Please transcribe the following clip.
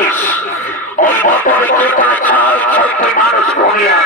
দেখেছিস ওই মোটরে কে করে ছয় ছয়টি মানুষ ঘুমিয়ে